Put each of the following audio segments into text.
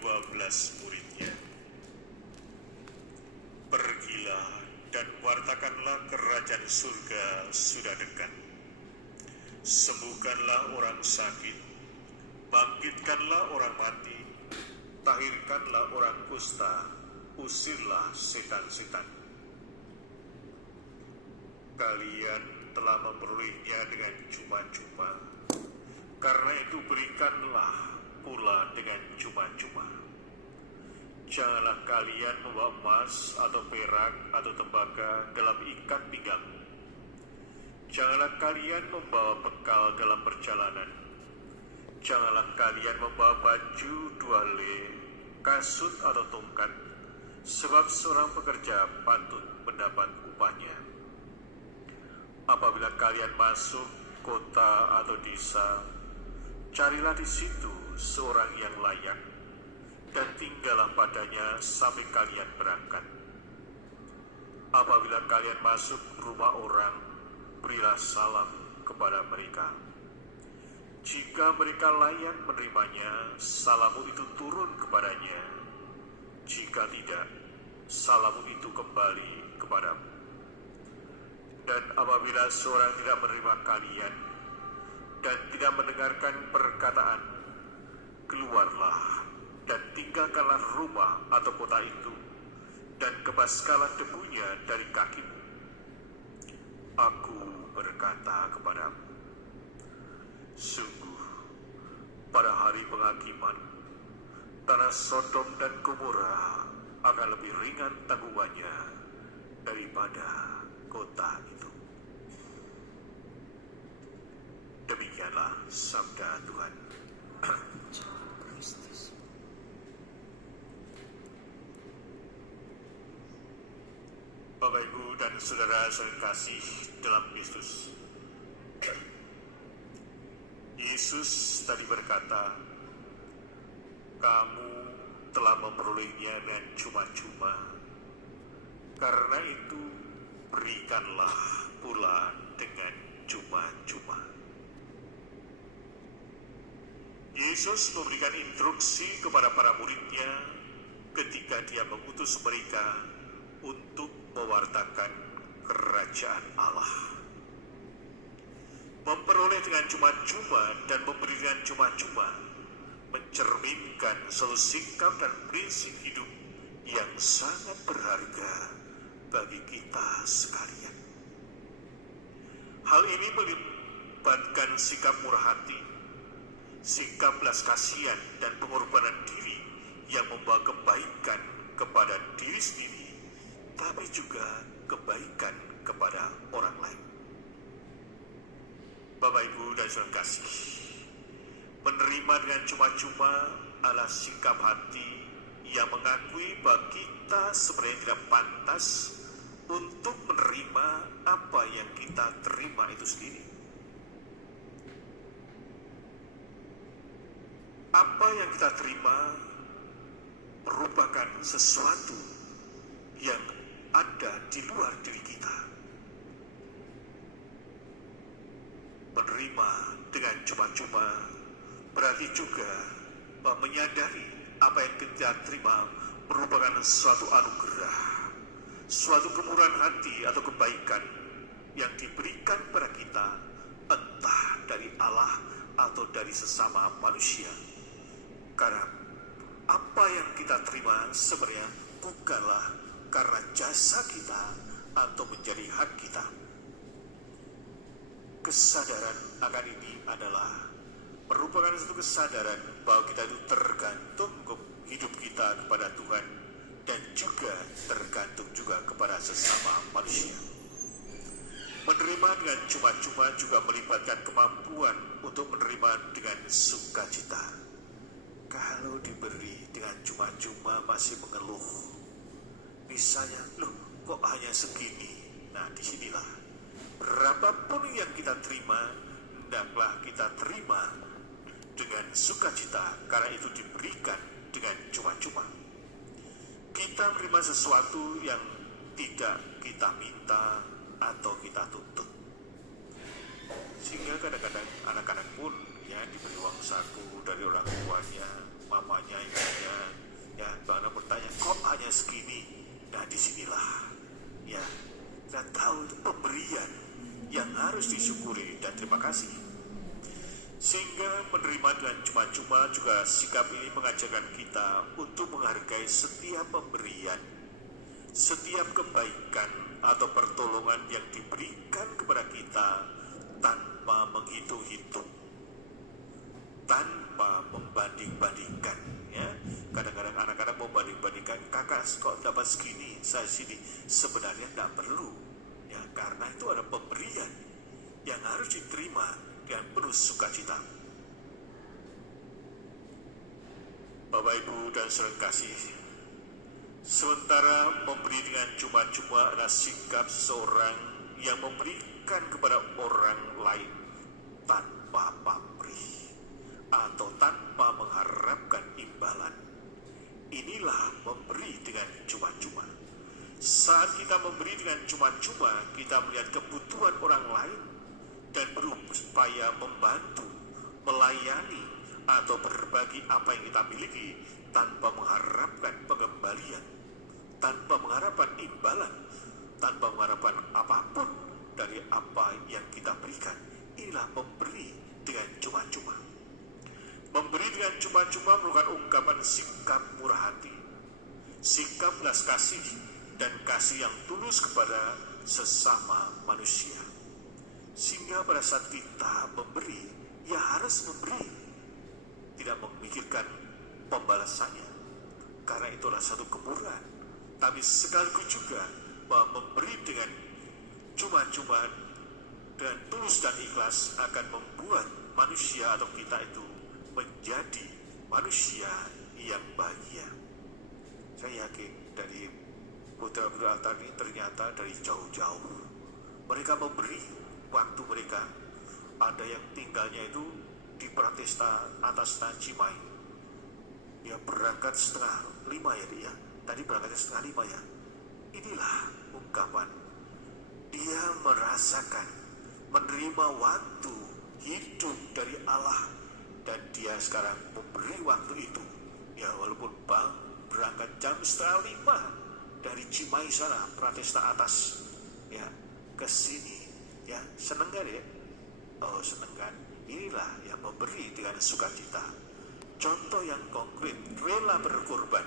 12 muridnya. Pergilah dan wartakanlah kerajaan surga sudah dekat. Sembuhkanlah orang sakit, bangkitkanlah orang mati, tahirkanlah orang kusta, usirlah setan-setan. Kalian telah memperolehnya dengan cuma-cuma, karena itu berikanlah pula dengan cuma-cuma. Janganlah kalian membawa emas atau perak atau tembaga dalam ikat pinggang. Janganlah kalian membawa bekal dalam perjalanan. Janganlah kalian membawa baju, 2 helai, kasut atau tongkat, sebab seorang pekerja patut mendapat upahnya. Apabila kalian masuk kota atau desa, carilah di situ seorang yang layak, dan tinggallah padanya sampai kalian berangkat. Apabila kalian masuk rumah orang, berilah salam kepada mereka. Jika mereka layak menerimanya, salammu itu turun kepadanya. Jika tidak, salammu itu kembali kepadamu. Dan apabila seorang tidak menerima kalian dan tidak mendengarkan perkataan, keluarlah dan tinggalkanlah rumah atau kota itu, dan kebaskanlah debunya dari kakimu. Aku berkata kepadamu, sungguh pada hari penghakiman, tanah Sodom dan Gomora akan lebih ringan tanggungannya daripada kota itu. Demikianlah sabda Tuhan. Bapak, Ibu, dan saudara saling kasih dalam Kristus. Yesus tadi berkata, kamu telah memperolehnya dengan cuma-cuma, karena itu berikanlah pula dengan cuma-cuma. Yesus memberikan instruksi kepada para muridnya ketika dia mengutus mereka untuk mewartakan kerajaan Allah. Memperoleh dengan cuma-cuma dan memberi dengan cuma-cuma mencerminkan suatu sikap dan prinsip hidup yang sangat berharga bagi kita sekalian. Hal ini melibatkan sikap murah hati, sikap belas kasihan dan pengorbanan diri yang membawa kebaikan kepada diri sendiri, tapi juga kebaikan kepada orang lain. Bapak, Ibu, dan saudara kasih, menerima dengan cuma-cuma adalah sikap hati yang mengakui bahwa kita sebenarnya tidak pantas untuk menerima apa yang kita terima itu sendiri. Apa yang kita terima merupakan sesuatu yang ada di luar diri kita. Menerima dengan cuma-cuma berarti juga menyadari apa yang kita terima merupakan suatu anugerah, suatu kemurahan hati atau kebaikan yang diberikan pada kita, entah dari Allah atau dari sesama manusia. Karena apa yang kita terima sebenarnya bukanlah karena jasa kita atau menjadi hak kita. Kesadaran akan ini adalah merupakan satu kesadaran bahwa kita itu tergantung hidup kita kepada Tuhan dan juga tergantung juga kepada sesama manusia. Menerima dengan cuma-cuma juga melibatkan kemampuan untuk menerima dengan sukacita. Kalau diberi dengan cuma-cuma masih mengeluh, misalnya, loh kok hanya segini? Nah, disinilah berapapun yang kita terima, hendaklah kita terima dengan sukacita, karena itu diberikan dengan cuma-cuma. Kita menerima sesuatu yang tidak kita minta atau kita tuntut. Sehingga kadang-kadang anak-anak pun ya diberi uang saku dari orang tuanya, mamanya, ibunya. Ya, karena bertanya, kok hanya segini? Nah, disinilah ya kita tahu itu pemberian yang harus disyukuri dan terima kasih. Sehingga menerima dengan cuma-cuma juga sikap ini mengajarkan kita untuk menghargai setiap pemberian, setiap kebaikan atau pertolongan yang diberikan kepada kita tanpa menghitung-hitung, tanpa membanding-bandingkan. Ya, kadang-kadang anak-anak membanding-bandingkan, kakak kok dapat segini, saya sini. Sebenarnya tidak perlu, ya, karena itu ada pemberian yang harus diterima dengan penuh sukacita. Bapak Ibu dan saudara kasih, sementara memberi dengan cuma-cuma adalah sikap seseorang yang memberikan kepada orang lain tanpa pamrih atau tanpa mengharapkan imbalan. Inilah memberi dengan cuma-cuma. Saat kita memberi dengan cuma-cuma, kita melihat kebutuhan orang lain dan berupaya membantu, melayani, atau berbagi apa yang kita miliki tanpa mengharapkan pengembalian, tanpa mengharapkan imbalan, tanpa mengharapkan apapun dari apa yang kita berikan. Inilah memberi dengan cuma-cuma. Memberi dengan cuma-cuma merupakan ungkapan sikap murah hati, sikap belas kasih, dan kasih yang tulus kepada sesama manusia. Sehingga pada saat kita memberi, ya harus memberi, tidak memikirkan pembalasannya, karena itu adalah satu kemurahan. Tapi sekaligus juga bahwa memberi dengan cuma-cuma dan tulus dan ikhlas akan membuat manusia atau kita itu menjadi manusia yang bahagia. Saya yakin dari putra-putra altar ini ternyata dari jauh-jauh mereka memberi waktu mereka. Ada yang tinggalnya itu di Pratesta atas Cimai. Dia berangkat 4:30 ya dia. Tadi berangkatnya 4:30 ya. Inilah ungkapan. Dia merasakan, menerima waktu hidup dari Allah, dan dia sekarang memberi waktu itu. Ya, walaupun berangkat jam 4:30 dari Cimai sana, Pratesta atas, ya, ke sini. Ya, seneng gak ya? Oh, seneng kan? Inilah yang memberi dengan sukacita. Contoh yang konkret, rela berkorban,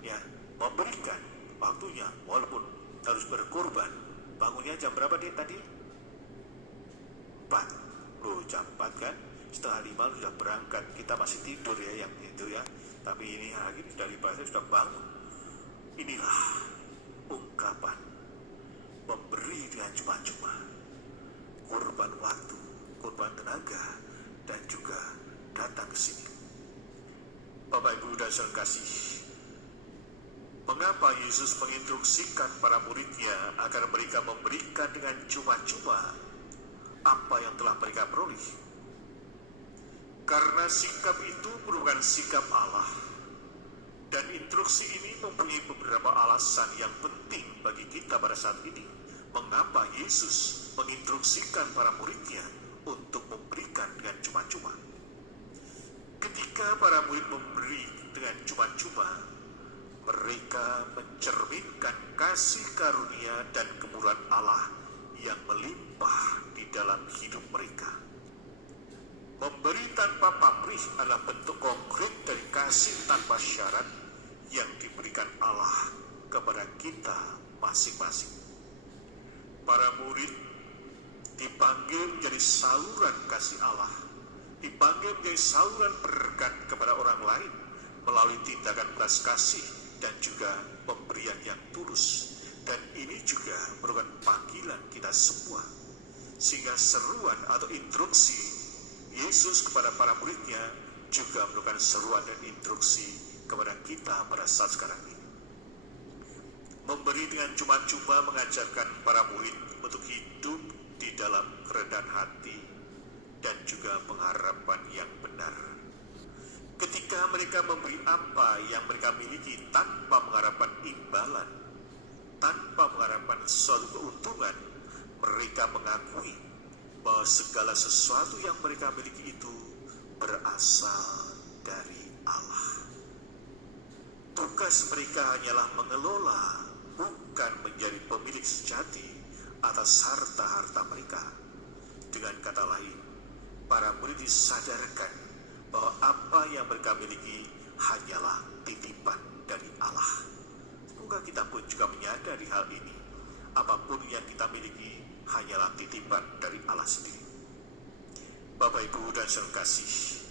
ya, memberikan waktunya walaupun harus berkorban. Bangunnya jam berapa dia tadi? 4. Loh, jam 4 kan? 4:30 sudah berangkat. Kita masih tidur ya yang itu ya. Tapi ini hari ini dari pagi sudah bangun. Inilah ungkapan memberi dengan cuma-cuma. Korban waktu, korban tenaga, dan juga datang ke sini. Bapak Ibu dan saudara kasih, mengapa Yesus menginstruksikan para muridnya agar mereka memberikan dengan cuma-cuma apa yang telah mereka peroleh? Karena sikap itu merupakan sikap Allah, dan instruksi ini mempunyai beberapa alasan yang penting bagi kita pada saat ini. Mengapa Yesus menginstruksikan para muridnya untuk memberikan dengan cuma-cuma? Ketika para murid memberi dengan cuma-cuma, mereka mencerminkan kasih karunia dan kemurahan Allah yang melimpah di dalam hidup mereka. Memberi tanpa pamrih adalah bentuk konkret dari kasih tanpa syarat yang diberikan Allah kepada kita masing-masing. Para murid dipanggil menjadi saluran kasih Allah, dipanggil menjadi saluran berkat kepada orang lain melalui tindakan belas kasih dan juga pemberian yang tulus. Dan ini juga merupakan panggilan kita semua. Sehingga seruan atau instruksi Yesus kepada para muridnya juga merupakan seruan dan instruksi kepada kita pada saat sekarang ini. Memberi dengan cuma-cuma mengajarkan para murid untuk hidup di dalam kerendahan hati dan juga pengharapan yang benar. Ketika mereka memberi apa yang mereka miliki tanpa mengharapkan imbalan, tanpa mengharapkan suatu keuntungan, mereka mengakui bahwa segala sesuatu yang mereka miliki itu berasal dari Allah. Tugas mereka hanyalah mengelola, bukan menjadi pemilik sejati atas harta-harta mereka. Dengan kata lain, para murid disadarkan bahwa apa yang mereka miliki hanyalah titipan dari Allah. Semoga kita pun juga menyadari hal ini. Apapun yang kita miliki hanyalah titipan dari Allah sendiri. Bapak, Ibu, dan saudara kasih,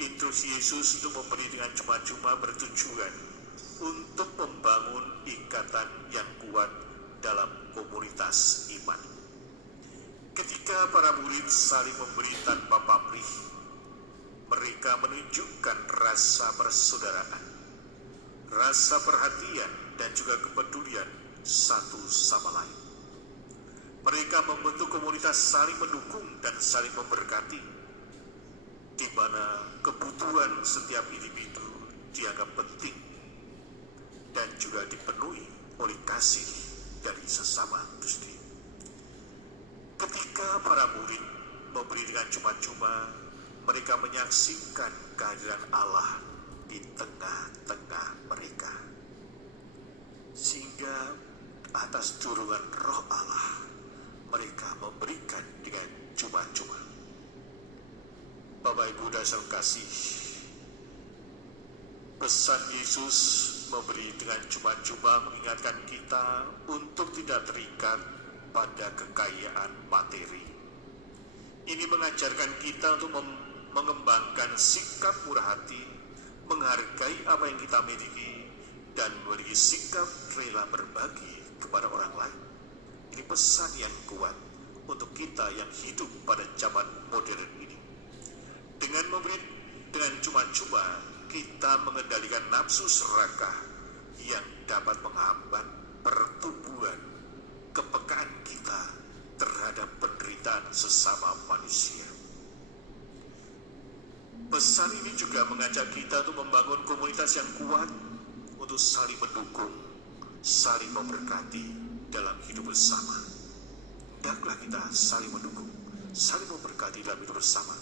instruksi Yesus untuk memberi dengan cuma-cuma bertujuan untuk membangun ikatan yang kuat dalam komunitas iman. Ketika para murid saling memberi tanpa pamrih, mereka menunjukkan rasa persaudaraan, rasa perhatian, dan juga kepedulian satu sama lain. Mereka membentuk komunitas saling mendukung dan saling memberkati, di mana kebutuhan setiap individu dianggap penting dan juga dipenuhi oleh kasih dari sesama itu sendiri. Ketika para murid memberi dengan cuma-cuma, mereka menyaksikan kehadiran Allah di tengah-tengah mereka. Sehingga atas dorongan Roh Allah, mereka memberikan dengan cuma-cuma. Bapak, Ibu, dan saudara kasih, pesan Yesus memberi dengan cuma-cuma mengingatkan kita untuk tidak terikat pada kekayaan materi. Ini mengajarkan kita untuk mengembangkan sikap murah hati, menghargai apa yang kita miliki, dan memiliki sikap rela berbagi kepada orang lain. Ini pesan yang kuat untuk kita yang hidup pada zaman modern ini. Dengan memberi dengan cuma-cuma, kita mengendalikan nafsu serakah yang dapat menghambat pertumbuhan kepekaan kita terhadap penderitaan sesama manusia. Pesan ini juga mengajak kita untuk membangun komunitas yang kuat untuk saling mendukung, saling memberkati dalam hidup bersama. Hendaklah kita saling mendukung, saling memberkati dalam hidup bersama.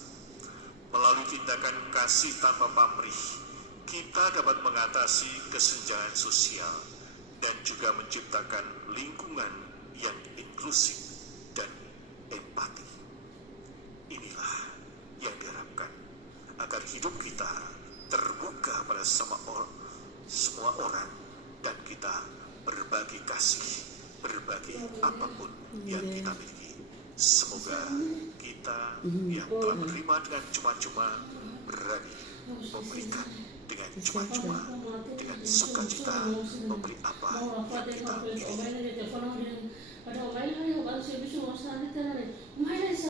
Melalui tindakan kasih tanpa pamrih, kita dapat mengatasi kesenjangan sosial dan juga menciptakan lingkungan yang inklusif dan empati. Inilah yang diharapkan agar hidup kita terbuka pada semua orang dan kita berbagi kasih, berbagi apapun yang kita miliki. Semoga kita yang telah menerima dengan cuma-cuma berani memberikan dengan cuma-cuma, dengan sukacita memberi apa yang kita miliki.